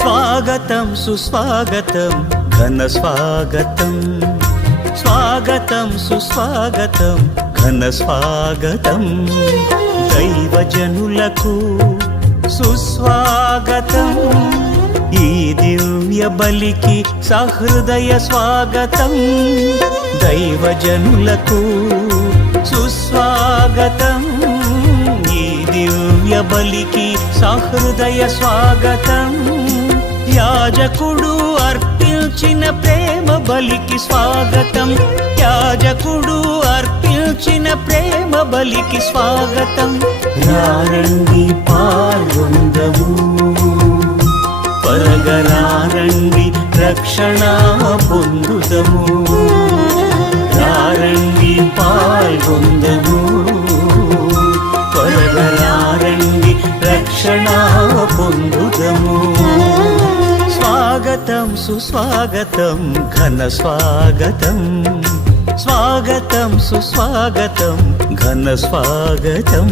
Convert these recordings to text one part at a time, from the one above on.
स्वागतं सुस्वागतं घन स्वागतं स्वागतं सुस्वागतं घन स्वागतं दैवजनुలకు सुस्वागतं ఈ దివ్య బలికి సహృదయ స్వాగతం దైవజనులకు సుస్వాగతం ఈ దివ్య బలికి సహృదయ స్వాగతం యాజకుడు అర్పించిన ప్రేమ బలికి స్వాగతం యాజకుడు అర్పించిన ప్రేమ బలికి స్వాగతం రారండి పాల్గొందము పరగరారండి రక్షణ పొందుదము రారండి పాల్గొందము పరగరారండి రక్షణ పొందుదము స్వాగతం సుస్వాగతం ఘన స్వాగతం స్వాగతం సుస్వాగతం ఘన స్వాగతం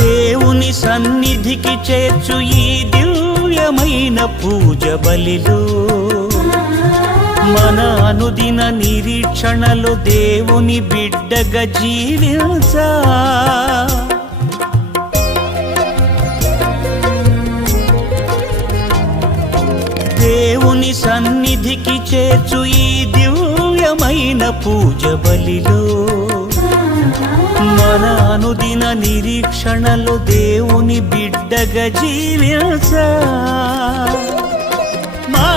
దేవుని సన్నిధికి చేర్చు ఈ దివ్యమైన పూజ బలిలో మన అనుదిన నిరీక్షణలో దేవుని బిడ్డగా జీవించా దేవుని సన్నిధికి చేర్చు ఈ దివ్యమైన పూజ బలిలో మన అనుదిన నిరీక్షణలో దేవుని బిడ్డగా జీవించా మా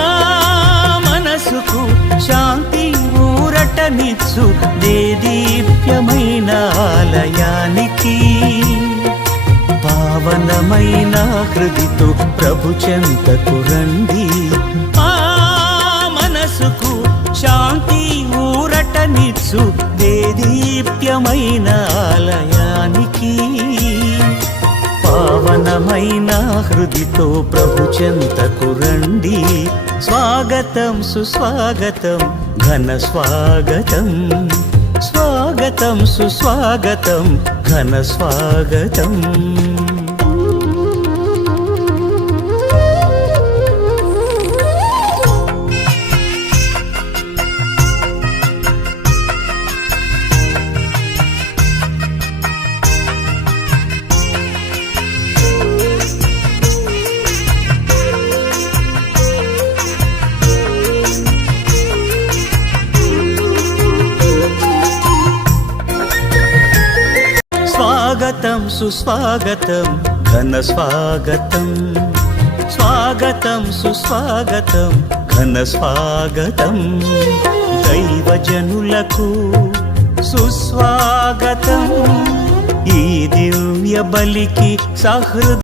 మనసుకు శాంతి ఊరటనిచ్చు దేదీప్యమైన ఆలయానికి పావనమైన హృదితో ప్రభు చెంతకు రండి మా మనసుకు శాంతి ఊరటనిచ్చు దేదీప్యమైన ఆలయానికి పావనమైన హృదితో ప్రభు చెంతకు రండి స్వాగతం సుస్వాగతం ఘన స్వాగతం స్వాగతం సుస్వాగతం ఘన స్వాగతం स्वागतं सुस्वागतं घन स्वागतं स्वागतं सुस्वागतं घन स्वागतं दैवजनुలకు सुस्वागतं ఈ దివ్య బలికి సహృదయ